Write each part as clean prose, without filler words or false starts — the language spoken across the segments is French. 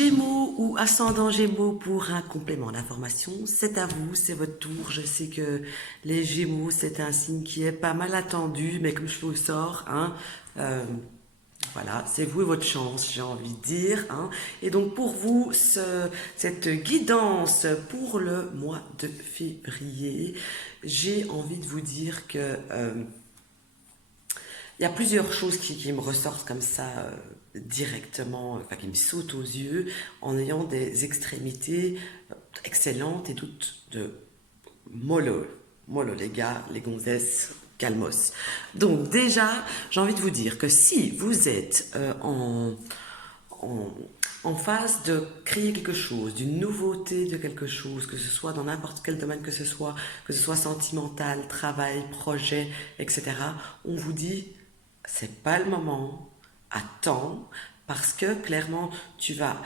Gémeaux ou ascendant Gémeaux pour un complément d'information, c'est à vous, c'est votre tour. Je sais que les Gémeaux, c'est un signe qui est pas mal attendu, mais comme je vous le sors, hein, euh, voilà, c'est vous et votre chance, j'ai envie de dire. Hein. Et donc pour vous, cette guidance pour le mois de février, j'ai envie de vous dire que il y a plusieurs choses qui me ressortent comme ça directement, enfin qui me sautent aux yeux en ayant des extrémités excellentes et toutes de mollo. Mollo les gars, les gonzesses, calmos. Donc déjà, j'ai envie de vous dire que si vous êtes en, en phase de créer quelque chose, d'une nouveauté de quelque chose, que ce soit dans n'importe quel domaine que ce soit sentimental, travail, projet, etc., on vous dit c'est pas le moment, attends, parce que clairement tu vas,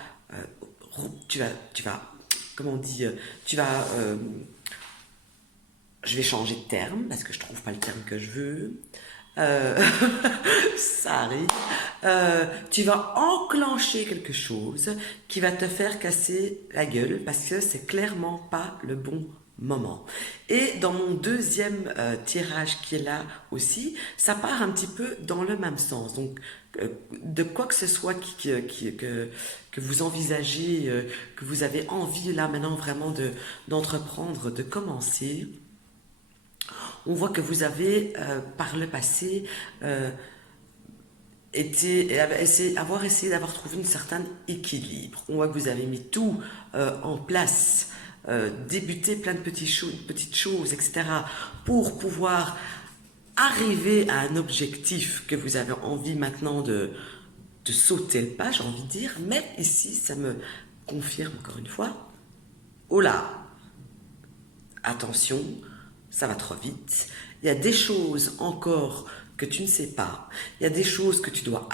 comment on dit, tu vas, je vais changer de terme parce que je trouve pas le terme que je veux. Euh, Ça arrive. Tu vas enclencher quelque chose qui va te faire casser la gueule parce que c'est clairement pas le bon moment. Et dans mon deuxième tirage qui est là aussi, ça part un petit peu dans le même sens. Donc, de quoi que ce soit que vous envisagez, que vous avez envie là maintenant vraiment d'entreprendre, de commencer, on voit que vous avez par le passé avoir essayé d'avoir trouvé une certaine équilibre. On voit que vous avez mis tout en place, débuté plein de petites choses, etc., pour pouvoir arriver à un objectif que vous avez envie maintenant de sauter le pas, j'ai envie de dire. Mais ici, ça me confirme encore une fois, oh là, attention, ça va trop vite. Il y a des choses encore que tu ne sais pas. Il y a des choses que tu dois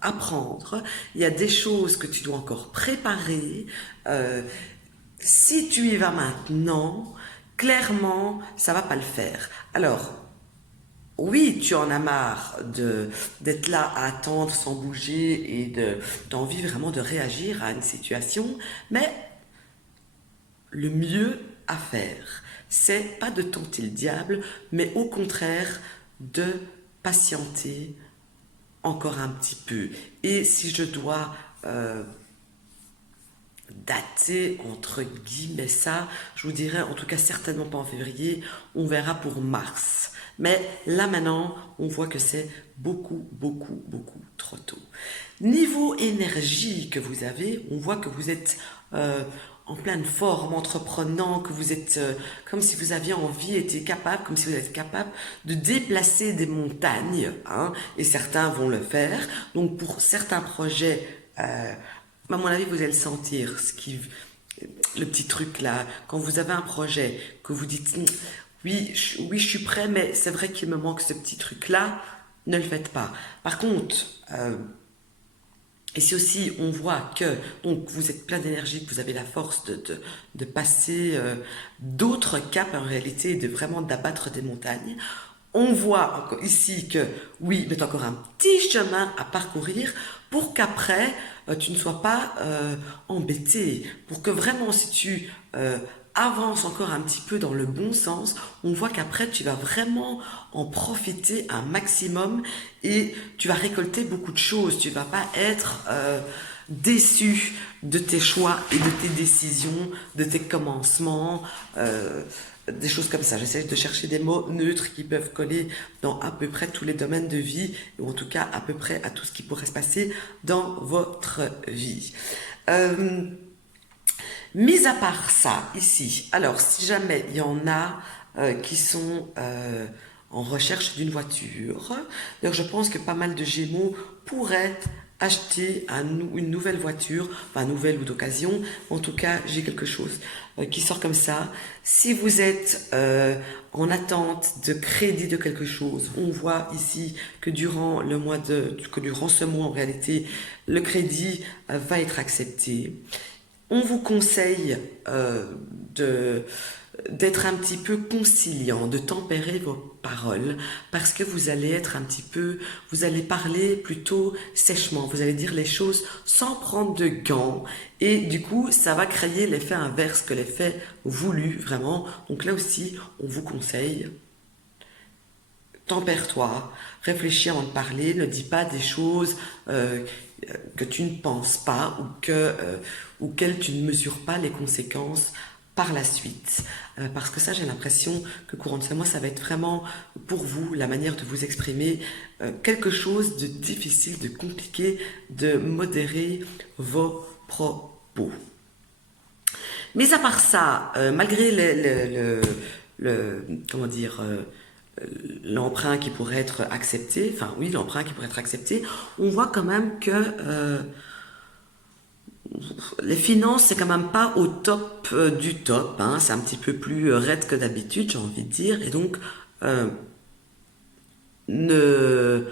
apprendre. Il y a des choses que tu dois encore préparer. Si tu y vas maintenant, clairement, ça va pas le faire. Alors, oui, tu en as marre d'être là à attendre sans bouger et d'envie vraiment de réagir à une situation, mais le mieux à faire, c'est pas de tenter le diable, mais au contraire de patienter encore un petit peu. Et si je dois dater entre guillemets ça, je vous dirais en tout cas certainement pas en février, on verra pour mars. Mais là maintenant, on voit que c'est beaucoup, beaucoup, beaucoup trop tôt. Niveau énergie que vous avez, on voit que vous êtes en pleine forme, entreprenant, que vous êtes comme si vous aviez envie, été capable, comme si vous êtes capable de déplacer des montagnes, hein, et certains vont le faire. Donc pour certains projets, à mon avis, vous allez le sentir, le petit truc là, quand vous avez un projet, que vous dites oui, oui, je suis prêt, mais c'est vrai qu'il me manque ce petit truc là, ne le faites pas. Par contre, et si aussi on voit que donc vous êtes plein d'énergie, que vous avez la force de passer d'autres caps en réalité, et de vraiment d'abattre des montagnes, on voit encore ici que oui, mais encore un petit chemin à parcourir pour qu'après tu ne sois pas embêté, pour que vraiment si tu avances encore un petit peu dans le bon sens, on voit qu'après tu vas vraiment en profiter un maximum et tu vas récolter beaucoup de choses. Tu vas pas être déçu de tes choix et de tes décisions, de tes commencements. Des choses comme ça. J'essaie de chercher des mots neutres qui peuvent coller dans à peu près tous les domaines de vie, ou en tout cas à peu près à tout ce qui pourrait se passer dans votre vie. Mis à part ça, ici, alors si jamais il y en a qui sont en recherche d'une voiture, d'ailleurs je pense que pas mal de Gémeaux pourraient acheter une nouvelle voiture, pas nouvelle ou d'occasion, en tout cas j'ai quelque chose qui sort comme ça. Si vous êtes en attente de crédit de quelque chose, on voit ici que durant que durant ce mois en réalité, le crédit va être accepté. On vous conseille de d'être un petit peu conciliant, de tempérer vos paroles, parce que vous allez être un petit peu, vous allez parler plutôt sèchement, vous allez dire les choses sans prendre de gants, et du coup, ça va créer l'effet inverse que l'effet voulu, vraiment. Donc là aussi, on vous conseille, tempère-toi, réfléchis avant de parler, ne dis pas des choses que tu ne penses pas ou auxquelles tu ne mesures pas les conséquences par la suite. Parce que ça, j'ai l'impression que courant de ce mois, ça va être vraiment pour vous, la manière de vous exprimer, quelque chose de difficile, de compliqué, de modérer vos propos. Mais à part ça, malgré comment dire, l'emprunt qui pourrait être accepté, enfin oui, l'emprunt qui pourrait être accepté, on voit quand même que les finances, c'est quand même pas au top du top, hein, c'est un petit peu plus raide que d'habitude, j'ai envie de dire, et donc, euh, ne,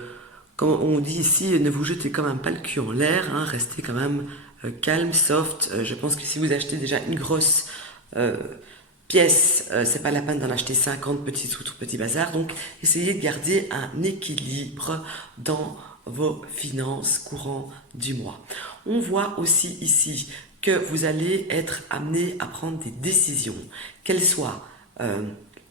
comme on dit ici, ne vous jetez quand même pas le cul en l'air, hein, restez quand même calme, soft. Je pense que si vous achetez déjà une grosse euh, pièce, c'est pas la peine d'en acheter 50 petits sous tout petit bazar, donc essayez de garder un équilibre dans vos finances courant du mois. On voit aussi ici que vous allez être amené à prendre des décisions, qu'elles soient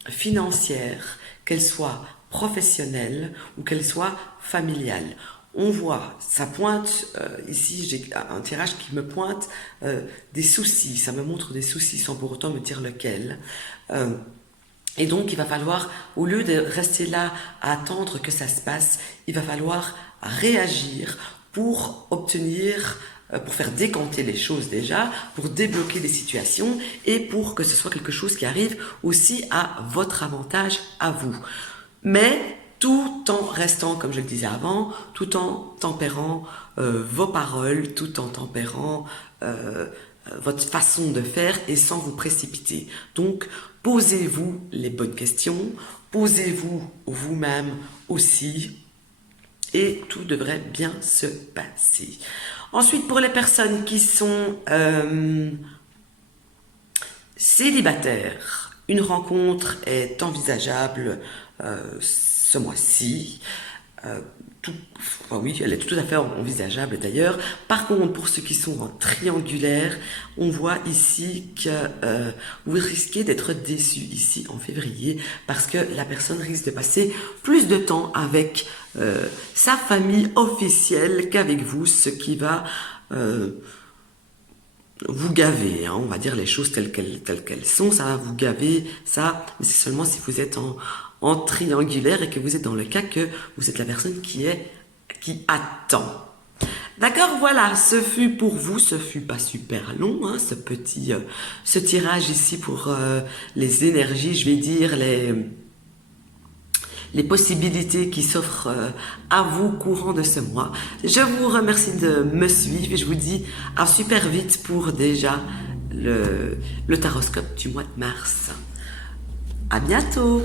financières, qu'elles soient professionnelles ou qu'elles soient familiales. On voit, ça pointe, ici j'ai un tirage qui me pointe des soucis, ça me montre des soucis sans pour autant me dire lequel. Et donc il va falloir, au lieu de rester là à attendre que ça se passe, il va falloir réagir pour obtenir, pour faire décanter les choses déjà, pour débloquer des situations et pour que ce soit quelque chose qui arrive aussi à votre avantage, à vous. Mais tout en restant, comme je le disais avant, tout en tempérant vos paroles, tout en tempérant votre façon de faire et sans vous précipiter. Donc, posez-vous les bonnes questions, posez-vous vous-même aussi, et tout devrait bien se passer. Ensuite, pour les personnes qui sont célibataires, une rencontre est envisageable ce mois-ci. Enfin oui, elle est tout à fait envisageable d'ailleurs. Par contre, pour ceux qui sont en triangulaire, on voit ici que vous risquez d'être déçus ici en février parce que la personne risque de passer plus de temps avec sa famille officielle qu'avec vous, ce qui va vous gaver, hein, on va dire les choses telles qu'elles sont, ça va vous gaver, ça, mais c'est seulement si vous êtes en triangulaire et que vous êtes dans le cas que vous êtes la personne qui attend. D'accord, voilà, ce fut pour vous, ce fut pas super long, hein, ce tirage ici pour les énergies, je vais dire les possibilités qui s'offrent à vous courant de ce mois. Je vous remercie de me suivre et je vous dis à super vite pour déjà le taroscope du mois de mars. À bientôt!